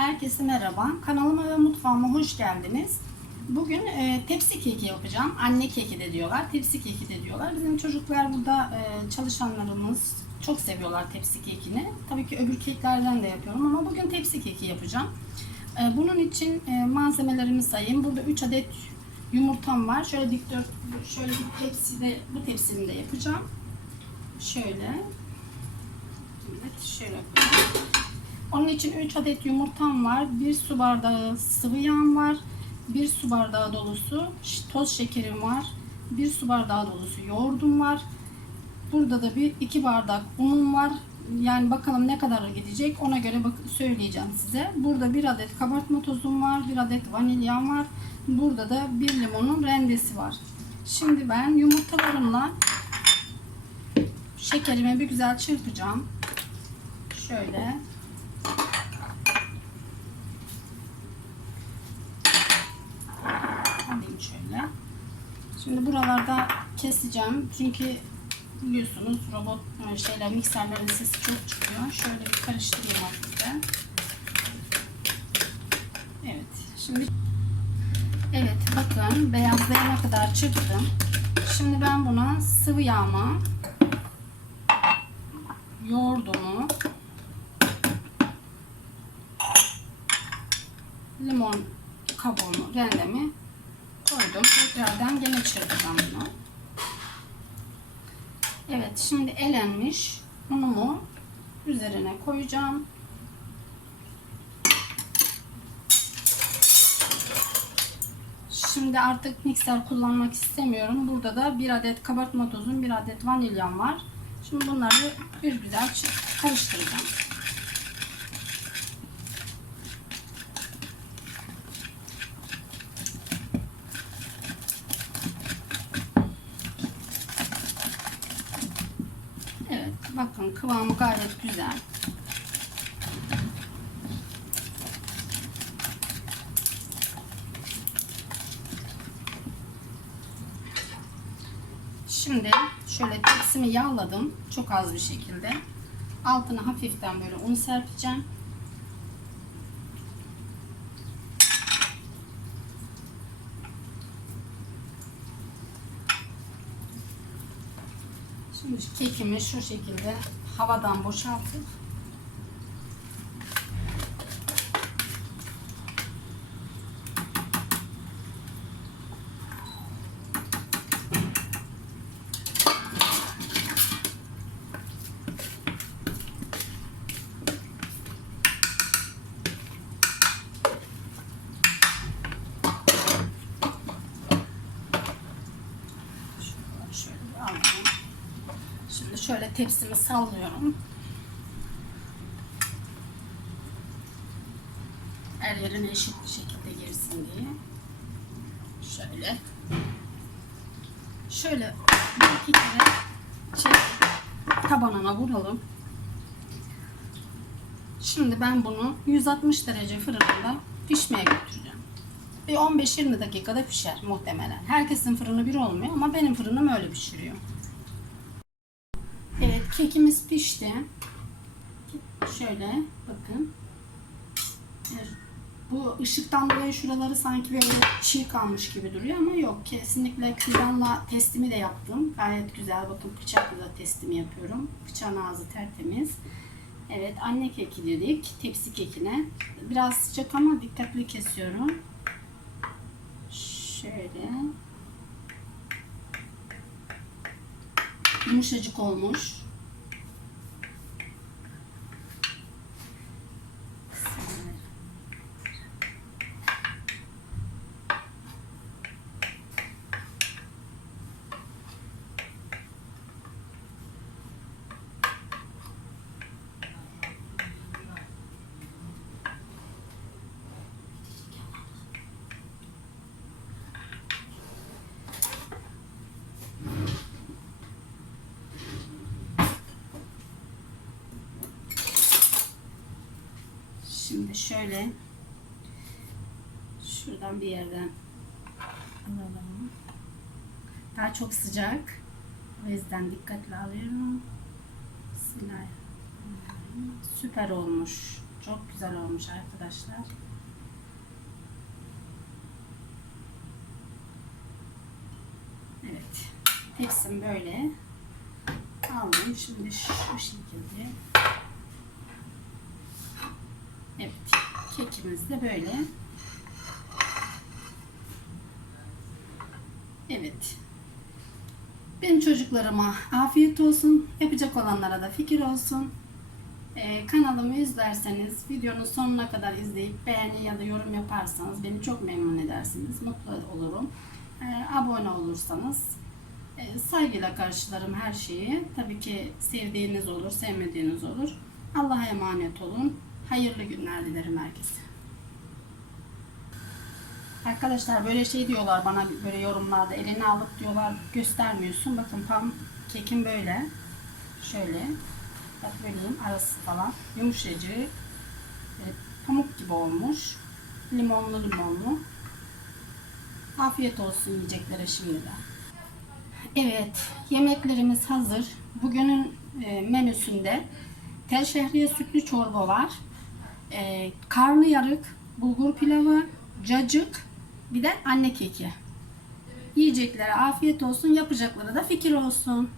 Herkese merhaba. Kanalıma ve mutfağıma hoş geldiniz. Bugün e, tepsi keki yapacağım. Anne keki de diyorlar, tepsi keki de diyorlar. Bizim çocuklar burada e, çalışanlarımız çok seviyorlar tepsi kekini. Tabii ki öbür keklerden de yapıyorum ama bugün tepsi keki yapacağım. E, bunun için e, malzemelerimi sayayım. Burada 3 adet yumurtam var. Şöyle dikdört, şöyle bir tepside, bu tepsini de yapacağım. Şöyle. Evet, şöyle yapacağım. Onun için 3 adet yumurtam var. 1 su bardağı sıvı yağım var. 1 su bardağı dolusu toz şekerim var. 1 su bardağı dolusu yoğurdum var. Burada da bir 2 bardak unum var. Yani bakalım ne kadar gidecek ona göre bak söyleyeceğim size. Burada 1 adet kabartma tozum var. 1 adet vanilyam var. Burada da 1 limonun rendesi var. Şimdi ben yumurtalarımla şekerimi bir güzel çırpacağım. Şöyle. Şöyle. Şimdi buralarda keseceğim. Çünkü biliyorsunuz robot e, şeyler mikserlerin sesi çok çıkıyor. Şöyle bir karıştırayım hafifçe. Evet. Şimdi Evet bakın beyazlayana kadar çırptım. Şimdi ben buna sıvı yağımı yoğurdumu limon kabuğumu, rendemi koydum. Çırpacağım bunu. Evet şimdi elenmiş unumu üzerine koyacağım. Şimdi artık mikser kullanmak istemiyorum. Burada da bir adet kabartma tozum, bir adet vanilyam var. Şimdi bunları bir güzel karıştıracağım. Evet, bakın kıvamı gayet güzel. Şimdi şöyle tepsimi yağladım. Çok az bir şekilde. Altına hafiften böyle un serpeceğim. Şimdi kekimi şu şekilde havadan boşaltıp şöyle, şöyle bir alayım. Şimdi şöyle tepsimi sallıyorum. Her yerine eşit bir şekilde girsin diye. Şöyle. Şöyle bir iki kere şey, tabanına vuralım. Şimdi ben bunu 160 derece fırında pişmeye götüreceğim. Bir 15-20 dakikada pişer muhtemelen. Herkesin fırını bir olmuyor ama benim fırınım öyle pişiriyor. Kekimiz pişti. Şöyle bakın. Bu ışıktan dolayı şuraları sanki böyle çiğ kalmış gibi duruyor ama yok. Kesinlikle kürdanla testimi de yaptım. Gayet güzel. Bakın bıçakla da testimi yapıyorum. Bıçağın ağzı tertemiz. Evet anne keki dedik. Tepsi kekine. Biraz sıcak ama dikkatli kesiyorum. Şöyle. Yumuşacık olmuş. Şimdi şöyle şuradan bir yerden alalım. Daha çok sıcak. O yüzden dikkatli alıyorum. Bismillahirrahmanirrahim. Süper olmuş. Çok güzel olmuş arkadaşlar. Evet. Tepsim böyle. Aldım. Şimdi şu şekilde. Evet. Kekimiz de böyle. Evet. Benim çocuklarıma afiyet olsun. Yapacak olanlara da fikir olsun. Ee, kanalımı izlerseniz, videonun sonuna kadar izleyip beğeni ya da yorum yaparsanız beni çok memnun edersiniz. Mutlu olurum. Ee, abone olursanız e, saygıyla karşılarım her şeyi. Tabii ki sevdiğiniz olur, sevmediğiniz olur. Allah'a emanet olun. Hayırlı günler dilerim herkese. Arkadaşlar böyle şey diyorlar bana böyle yorumlarda elini alıp diyorlar göstermiyorsun. Bakın pam kekim böyle. Şöyle. Bak böyleyim arası falan. Yumuşacık. Böyle pamuk gibi olmuş. Limonlu limonlu. Afiyet olsun yiyeceklere şimdiden. Evet, yemeklerimiz hazır. Bugünün e, menüsünde tel şehriye sütlü çorba var. E, karnıyarık, bulgur pilavı, cacık, bir de anne keki. Yiyeceklere afiyet olsun, yapacaklara da fikir olsun.